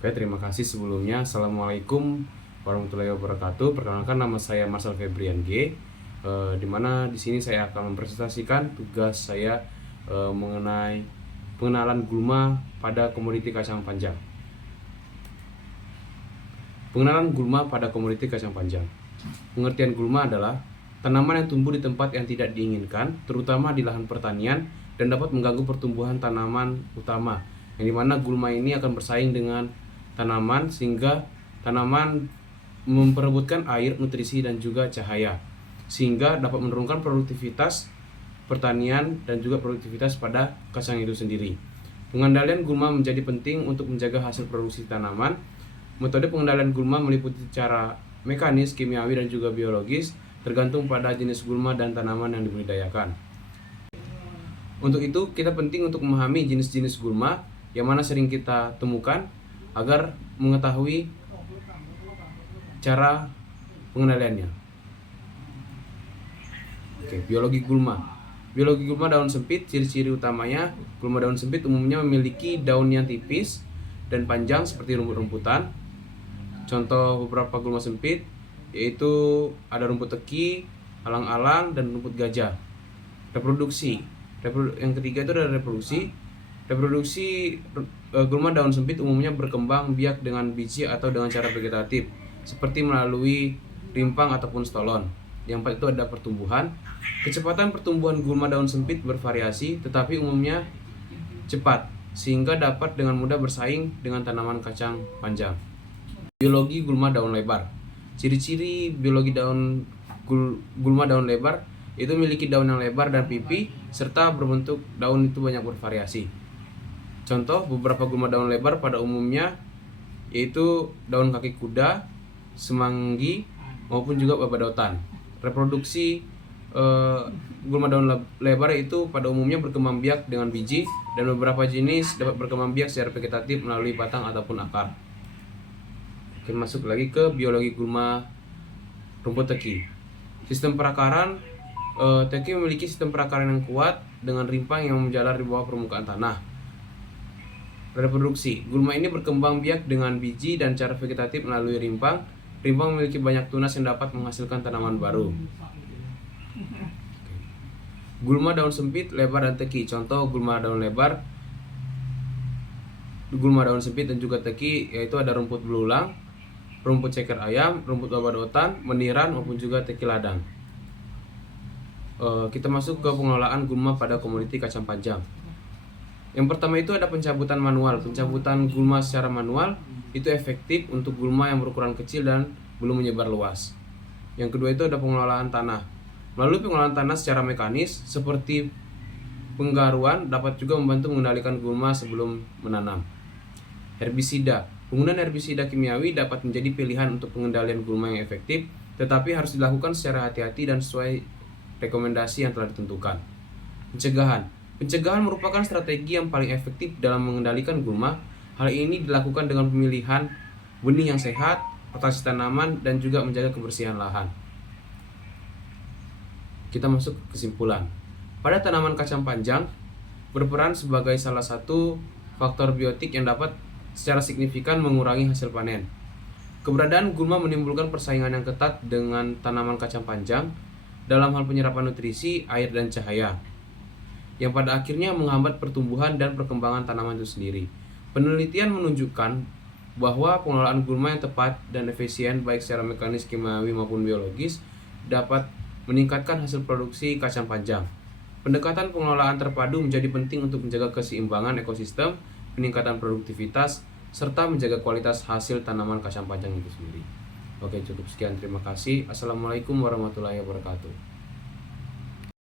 Oke, terima kasih sebelumnya. Assalamualaikum warahmatullahi wabarakatuh. Perkenalkan, nama saya Marcel Febrian G. Di mana di sini saya akan mempresentasikan tugas saya mengenai pengenalan gulma pada komoditi kacang panjang. Pengenalan gulma pada komoditi kacang panjang. Pengertian gulma adalah tanaman yang tumbuh di tempat yang tidak diinginkan, terutama di lahan pertanian, dan dapat mengganggu pertumbuhan tanaman utama, yang dimana gulma ini akan bersaing dengan tanaman sehingga tanaman memperebutkan air, nutrisi, dan juga cahaya, sehingga dapat menurunkan produktivitas pertanian dan juga produktivitas pada kacang itu sendiri. Pengendalian gulma menjadi penting untuk menjaga hasil produksi tanaman. Metode pengendalian gulma meliputi cara mekanis, kimiawi, dan juga biologis, tergantung pada jenis gulma dan tanaman yang dibudidayakan. Untuk itu, kita penting untuk memahami jenis-jenis gulma yang mana sering kita temukan agar mengetahui cara pengendaliannya. Oke, biologi gulma. Biologi gulma daun sempit, ciri-ciri utamanya, gulma daun sempit umumnya memiliki daun yang tipis dan panjang seperti rumput-rumputan. Contoh beberapa gulma sempit yaitu ada rumput teki, alang-alang, dan rumput gajah. Reproduksi. Yang ketiga itu ada reproduksi. Reproduksi gulma daun sempit umumnya berkembang biak dengan biji atau dengan cara vegetatif, seperti melalui rimpang ataupun stolon. Yang empat itu ada pertumbuhan. Kecepatan pertumbuhan gulma daun sempit bervariasi, tetapi umumnya cepat, sehingga dapat dengan mudah bersaing dengan tanaman kacang panjang. Biologi gulma daun lebar. Ciri-ciri biologi gulma daun lebar itu memiliki daun yang lebar dan pipi, serta berbentuk daun itu banyak bervariasi. Contoh beberapa gulma daun lebar pada umumnya yaitu daun kaki kuda, semanggi, maupun juga babadotan. Reproduksi gulma daun lebar itu pada umumnya berkembang biak dengan biji, dan beberapa jenis dapat berkembang biak secara vegetatif melalui batang ataupun akar. Oke, masuk lagi ke biologi gulma rumput teki. Sistem perakaran. Teki memiliki sistem perakaran yang kuat dengan rimpang yang menjalar di bawah permukaan tanah. Reproduksi. Gulma ini berkembang biak dengan biji dan cara vegetatif melalui rimpang. Rimpang memiliki banyak tunas yang dapat menghasilkan tanaman baru. Gulma daun sempit, lebar, dan teki. Contoh gulma daun lebar, gulma daun sempit, dan juga teki yaitu ada rumput belulang, rumput ceker ayam, rumput babadotan, meniran, maupun juga teki ladang. Kita masuk ke pengelolaan gulma pada komoditi kacang panjang. Yang pertama itu ada pencabutan manual. Pencabutan gulma secara manual itu efektif untuk gulma yang berukuran kecil dan belum menyebar luas. Yang kedua itu ada pengelolaan tanah. Melalui pengelolaan tanah secara mekanis seperti penggaruan dapat juga membantu mengendalikan gulma sebelum menanam. Herbisida. Penggunaan herbisida kimiawi dapat menjadi pilihan untuk pengendalian gulma yang efektif, tetapi harus dilakukan secara hati-hati dan sesuai rekomendasi yang telah ditentukan. Pencegahan. Pencegahan merupakan strategi yang paling efektif dalam mengendalikan gulma. Hal ini dilakukan dengan pemilihan benih yang sehat, rotasi tanaman, dan juga menjaga kebersihan lahan. Kita masuk ke kesimpulan. Pada tanaman kacang panjang berperan sebagai salah satu faktor biotik yang dapat secara signifikan mengurangi hasil panen. Keberadaan gulma menimbulkan persaingan yang ketat dengan tanaman kacang panjang dalam hal penyerapan nutrisi, air, dan cahaya, yang pada akhirnya menghambat pertumbuhan dan perkembangan tanaman itu sendiri. Penelitian menunjukkan bahwa pengelolaan gulma yang tepat dan efisien baik secara mekanis, kimiawi, maupun biologis dapat meningkatkan hasil produksi kacang panjang. Pendekatan pengelolaan terpadu menjadi penting untuk menjaga keseimbangan ekosistem, peningkatan produktivitas, serta menjaga kualitas hasil tanaman kacang panjang itu sendiri. Oke, cukup sekian. Terima kasih. Assalamualaikum warahmatullahi wabarakatuh.